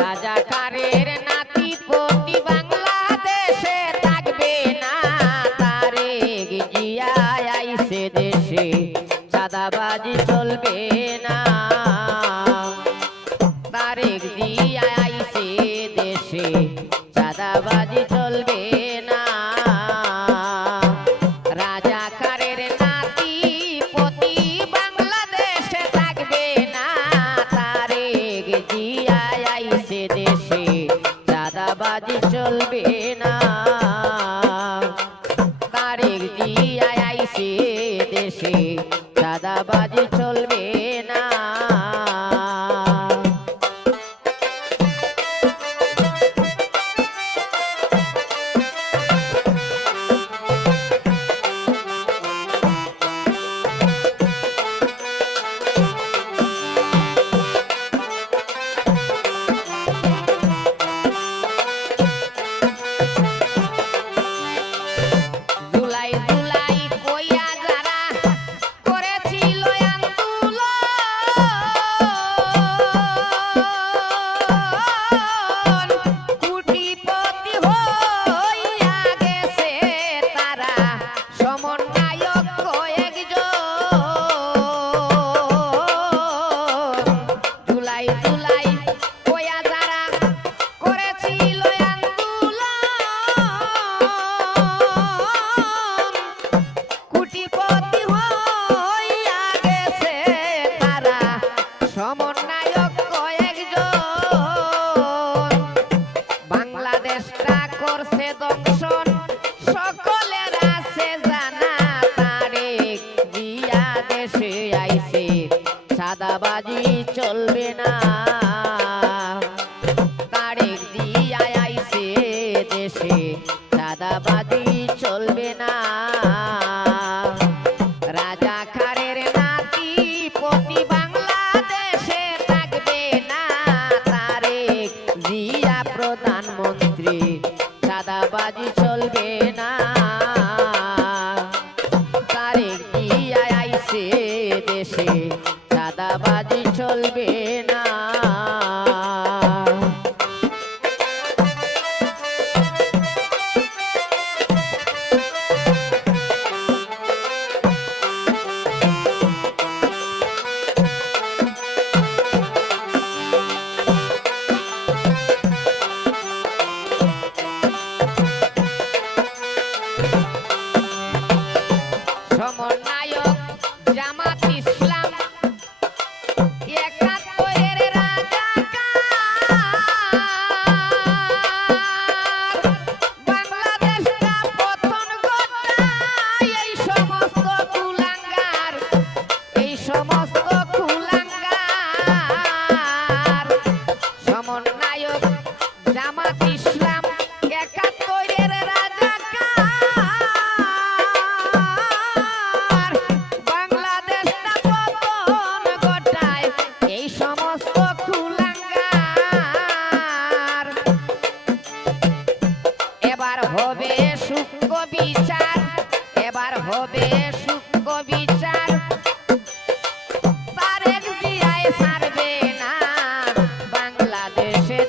রাজাকারের নাতি পতি বাংলাদেশে থাকবে না, তারেক জিয়া আইছে দেশে চাঁদাবাজি চলবে না। তারেক জিয়া আইছে দেশে চাঁদাবাজি চলবে না। রাজাকারের নাতি পতি বাংলাদেশে থাকবে না, তারেক জিয়া আইছে দেশে চাঁদাবাজি চলবে না। তারেক জিয়া আইছে দেশে চাঁদাবাজি চলবে না। চাঁদাবাজি চলবে না। তারেক জিয়া আইছে দেশে চাঁদাবাজি চলবে না। রাজাকারের নাতি পতি বাংলাদেশে থাকবে না, তারেক জিয়া প্রধানমন্ত্রী চাঁদাবাজি চলবে না। তারেক জিয়া আইছে দেশে চাঁদাবাজি চলবে না। সমন্বয়ক জামাত ইসলাম একাত্তরের রাজাকার, বাংলাদেশটা পতন ঘটায় এই সমস্ত কুলাঙ্গার, এই সমস্ত কুলাঙ্গার। সমন্বয়ক জামাত ইসলাম একাত্তরের রাজাকার, বাংলাদেশটা পতন ঘটায় এই সমস্ত কুলাঙ্গার। এবার হবে সূক্ষ্ম বিচার, এবার হবে সূক্ষ্ম বিচার। তারেক জিয়া ছাড়বে না, বাংলাদেশে